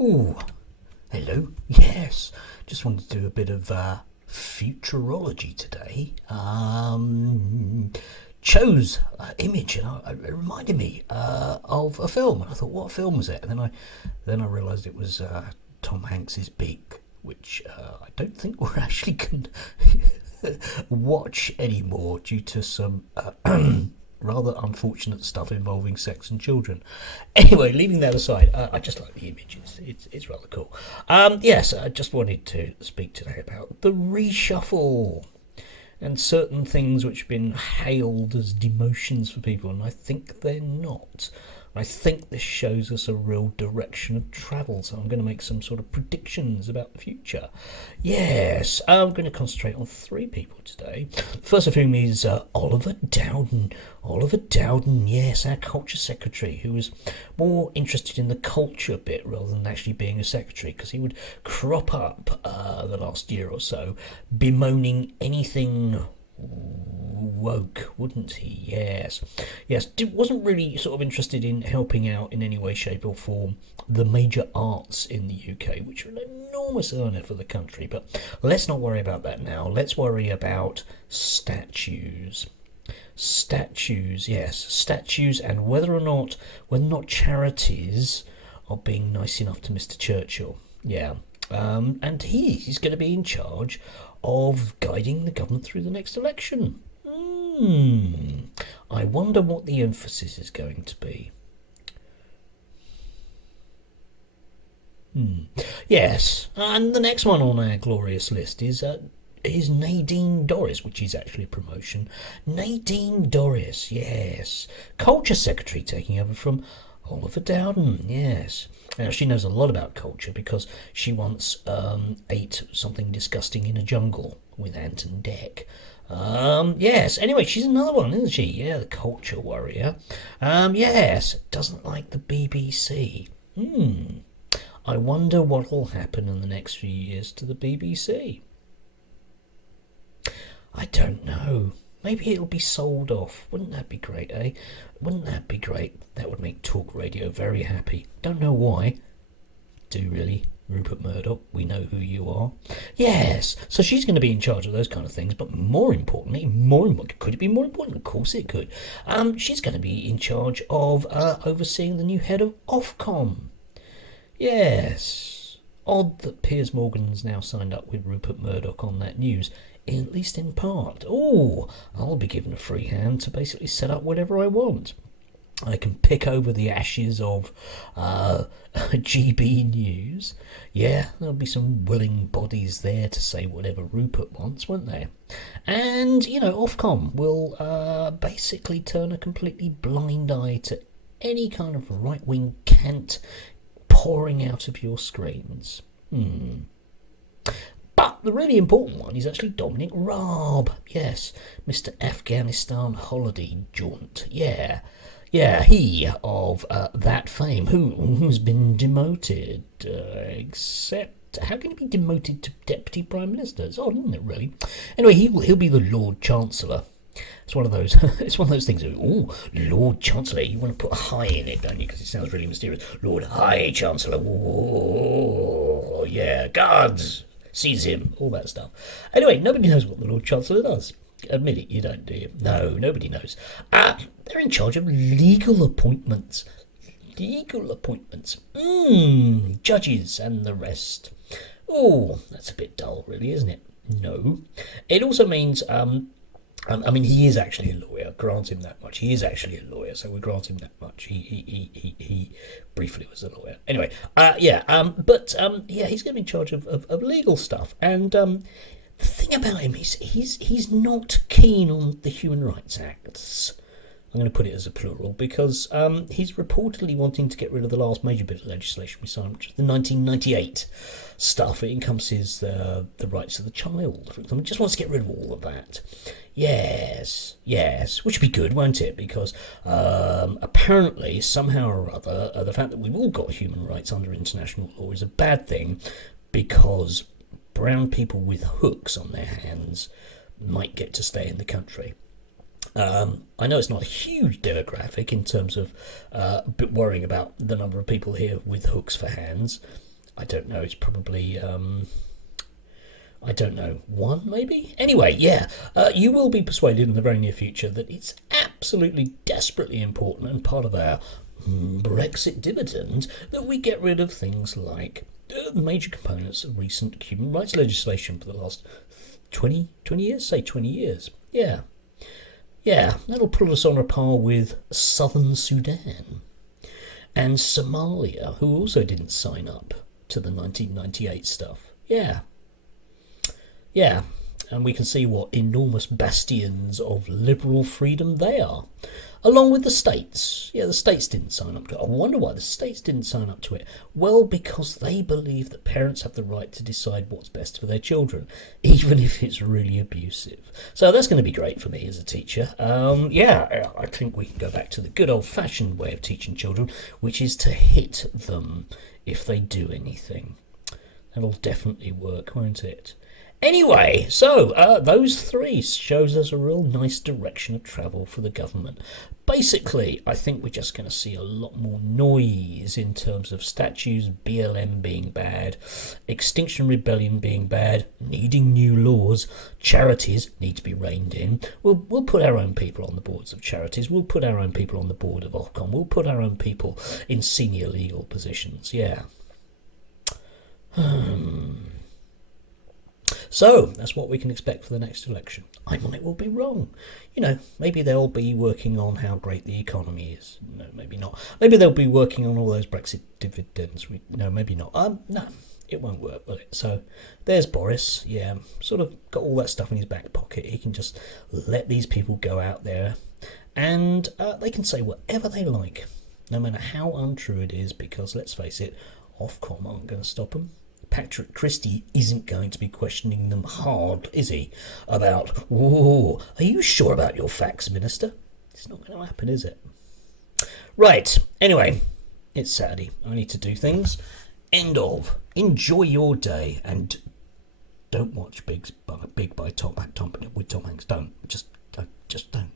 Ooh, hello. Yes, just wanted to do a bit of futurology today. Chose image, and it reminded me of a film. And I thought, what film was it? And then I realised it was Tom Hanks's Big, which I don't think we're actually can watch anymore due to some rather unfortunate stuff involving sex and children. Anyway, leaving that aside, I just like the images. It's rather cool. Yes, I just wanted to speak today about the reshuffle and certain things which have been hailed as demotions for people, and I think they're not. I think this shows us a real direction of travel, so I'm going to make some sort of predictions about the future. Yes, I'm going to concentrate on three people today. First of whom is Oliver Dowden. Oliver Dowden, yes, our culture secretary, who was more interested in the culture bit rather than actually being a secretary, because he would crop up the last year or so bemoaning anything woke, wouldn't he? Yes. Wasn't really sort of interested in helping out in any way, shape, or form the major arts in the UK, which are an enormous earner for the country. But let's not worry about that now. Let's worry about statues. Statues, and whether or not charities are being nice enough to Mr. Churchill. Yeah. And he's going to be in charge of guiding the government through the next election. I wonder what the emphasis is going to be. Yes, and the next one on our glorious list is Nadine Dorries, which is actually a promotion. Nadine Dorries, yes. Culture Secretary taking over from Oliver Dowden, yes. Now, she knows a lot about culture because she once ate something disgusting in a jungle with Anton Deck. Yes, anyway, she's another one, isn't she? Yeah, the culture warrior. Yes, doesn't like the BBC. I wonder what will happen in the next few years to the BBC. I don't know. Maybe it'll be sold off. Wouldn't that be great, eh? Wouldn't that be great? That would make talk radio very happy. Don't know why. Do really? Rupert Murdoch, we know who you are. Yes, so she's going to be in charge of those kind of things, but more importantly, could it be more important? Of course it could. She's going to be in charge of overseeing the new head of Ofcom. Yes. Odd that Piers Morgan's now signed up with Rupert Murdoch on that news, at least in part. Oh, I'll be given a free hand to basically set up whatever I want. I can pick over the ashes of GB News. Yeah, there'll be some willing bodies there to say whatever Rupert wants, won't there? And, Ofcom will basically turn a completely blind eye to any kind of right-wing cant pouring out of your screens. But the really important one is actually Dominic Raab. Yes, Mr. Afghanistan holiday jaunt. Yeah, he of that fame, who's been demoted. Except, how can he be demoted to Deputy Prime Minister? It's odd, isn't it, really? Anyway, he'll be the Lord Chancellor. It's one of those. It's one of those things. Oh, Lord Chancellor. You want to put a high in it, don't you? Because it sounds really mysterious. Lord High Chancellor. Oh, yeah. Guards, seize him. All that stuff. Anyway, nobody knows what the Lord Chancellor does. Admit it, you don't, do you? No, nobody knows. They're in charge of legal appointments. Judges and the rest. Oh, that's a bit dull, really, isn't it? No. It also means he is actually a lawyer. Grant him that much. He is actually a lawyer, so we grant him that much. He briefly was a lawyer. Anyway, he's going to be in charge of legal stuff. And the thing about him is he's not keen on the Human Rights Acts. I'm going to put it as a plural because he's reportedly wanting to get rid of the last major bit of legislation we signed, which was the 1998 stuff. It encompasses the rights of the child, for example. He just wants to get rid of all of that. Yes, which would be good, won't it? Because apparently, somehow or other, the fact that we've all got human rights under international law is a bad thing because brown people with hooks on their hands might get to stay in the country. I know it's not a huge demographic in terms of worrying about the number of people here with hooks for hands. I don't know. It's probably I don't know, one maybe? Anyway, yeah, you will be persuaded in the very near future that it's absolutely desperately important and part of our Brexit dividend that we get rid of things like major components of recent human rights legislation for the last 20 years? Say 20 years. Yeah. Yeah, that'll put us on a par with Southern Sudan and Somalia, who also didn't sign up to the 1998 stuff. Yeah. Yeah, and we can see what enormous bastions of liberal freedom they are, along with the states. Yeah, the states didn't sign up to it. I wonder why the states didn't sign up to it. Well, because they believe that parents have the right to decide what's best for their children, even if it's really abusive. So that's going to be great for me as a teacher. Yeah, I think we can go back to the good old-fashioned way of teaching children, which is to hit them if they do anything. That'll definitely work, won't it? Anyway, so those three shows us a real nice direction of travel for the government. Basically, I think we're just going to see a lot more noise in terms of statues, BLM being bad, Extinction Rebellion being bad, needing new laws, charities need to be reined in. We'll put our own people on the boards of charities, we'll put our own people on the board of Ofcom, we'll put our own people in senior legal positions, yeah. So, that's what we can expect for the next election. I might well be wrong. You know, maybe they'll be working on how great the economy is. No, maybe not. Maybe they'll be working on all those Brexit dividends. No, maybe not. No, it won't work, will it? So, there's Boris. Yeah, sort of got all that stuff in his back pocket. He can just let these people go out there and they can say whatever they like, no matter how untrue it is, because, let's face it, Ofcom aren't going to stop them. Patrick Christie isn't going to be questioning them hard, is he? About, are you sure about your facts, Minister? It's not going to happen, is it? Right, anyway, it's Saturday. I need to do things. End of. Enjoy your day and don't watch Big by Tom with Tom Hanks. Don't. Just don't.